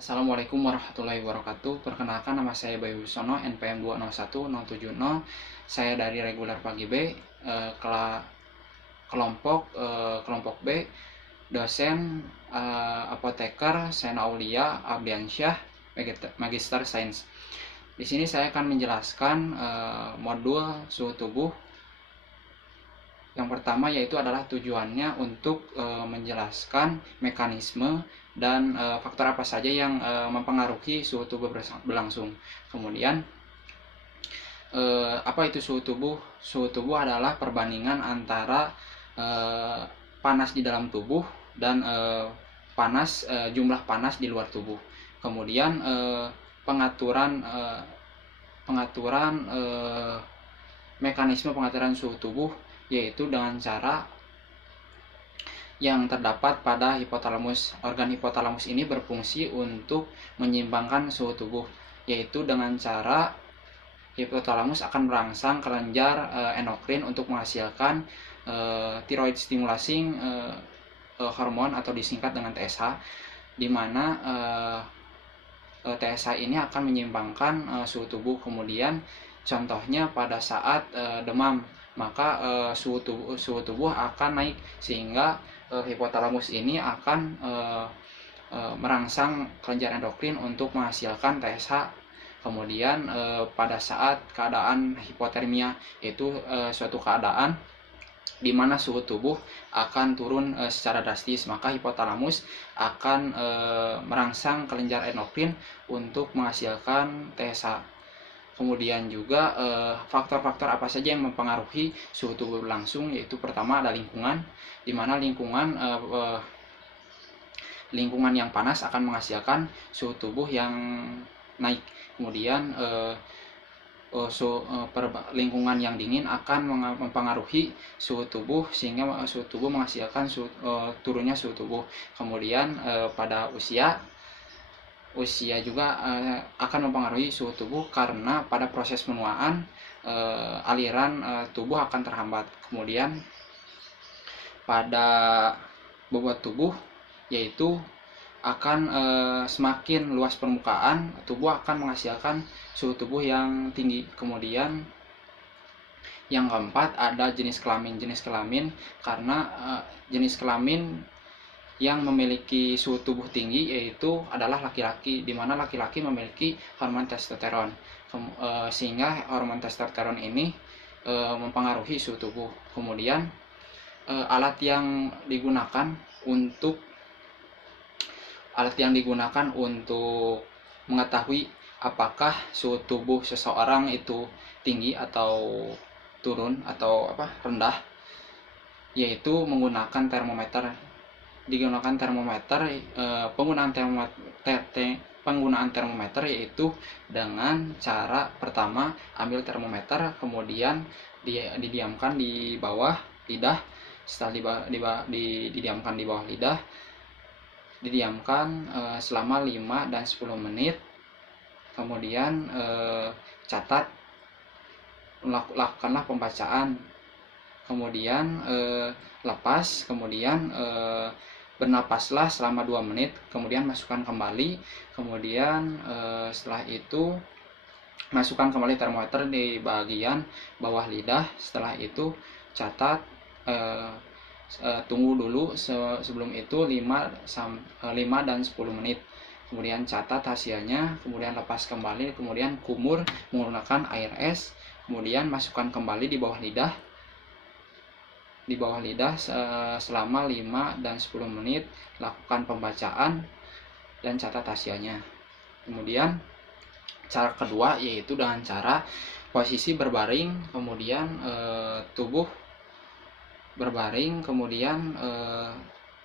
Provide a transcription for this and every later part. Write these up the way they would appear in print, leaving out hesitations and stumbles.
Assalamualaikum warahmatullahi wabarakatuh. Perkenalkan, nama saya Bayu Wisono, NPM 20101070. Saya dari reguler pagi B, kelompok B, dosen apoteker Sena Aulia Abdiansyah, Magister Sains. Di sini saya akan menjelaskan modul suhu tubuh. Yang pertama yaitu adalah tujuannya untuk menjelaskan mekanisme dan faktor apa saja yang mempengaruhi suhu tubuh berlangsung. Kemudian apa itu suhu tubuh? Suhu tubuh adalah perbandingan antara panas di dalam tubuh dan jumlah panas di luar tubuh. Kemudian mekanisme pengaturan suhu tubuh yaitu dengan cara yang terdapat pada hipotalamus. Organ hipotalamus ini berfungsi untuk menyeimbangkan suhu tubuh, yaitu dengan cara hipotalamus akan merangsang kelenjar endokrin untuk menghasilkan thyroid stimulating hormon atau disingkat dengan TSH, di mana TSH ini akan menyeimbangkan suhu tubuh. Kemudian contohnya pada saat demam, maka suhu tubuh akan naik, sehingga hipotalamus ini akan merangsang kelenjar endokrin untuk menghasilkan TSH. Kemudian pada saat keadaan hipotermia, itu suatu keadaan di mana suhu tubuh akan turun secara drastis, maka hipotalamus akan merangsang kelenjar endokrin untuk menghasilkan TSH. Kemudian juga faktor-faktor apa saja yang mempengaruhi suhu tubuh berlangsung, yaitu pertama ada lingkungan, di mana lingkungan yang panas akan menghasilkan suhu tubuh yang naik. Kemudian lingkungan yang dingin akan mempengaruhi suhu tubuh, sehingga suhu tubuh menghasilkan turunnya suhu tubuh. Kemudian pada usia juga akan mempengaruhi suhu tubuh, karena pada proses penuaan aliran tubuh akan terhambat. Kemudian pada bobot tubuh, yaitu akan semakin luas permukaan tubuh akan menghasilkan suhu tubuh yang tinggi. Kemudian yang keempat ada jenis kelamin. Karena jenis kelamin yang memiliki suhu tubuh tinggi yaitu adalah laki-laki, di mana laki-laki memiliki hormon testosteron, sehingga hormon testosteron ini mempengaruhi suhu tubuh. Kemudian alat yang digunakan untuk mengetahui apakah suhu tubuh seseorang itu tinggi atau turun atau rendah, yaitu menggunakan termometer. Penggunaan termometer yaitu dengan cara pertama ambil termometer, kemudian didiamkan di bawah lidah. Setelah didiamkan di bawah lidah, didiamkan selama 5 dan 10 menit. Kemudian lakukanlah pembacaan. Kemudian lepas, kemudian bernapaslah selama 2 menit, kemudian masukkan kembali. Kemudian setelah itu masukkan kembali termometer di bagian bawah lidah. Setelah itu catat, tunggu dulu sebelum itu 5 dan 10 menit. Kemudian catat hasilnya, kemudian lepas kembali, kemudian kumur menggunakan air es, kemudian masukkan kembali di bawah lidah selama 5 dan 10 menit, lakukan pembacaan dan catat hasilnya. Kemudian cara kedua yaitu dengan cara posisi berbaring, kemudian tubuh berbaring, kemudian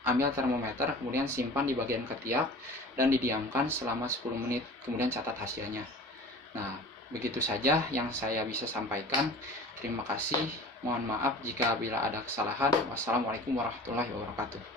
ambil termometer, kemudian simpan di bagian ketiak dan didiamkan selama 10 menit, kemudian catat hasilnya. Nah, begitu saja yang saya bisa sampaikan. Terima kasih. Mohon maaf jika bila ada kesalahan. Wassalamualaikum warahmatullahi wabarakatuh.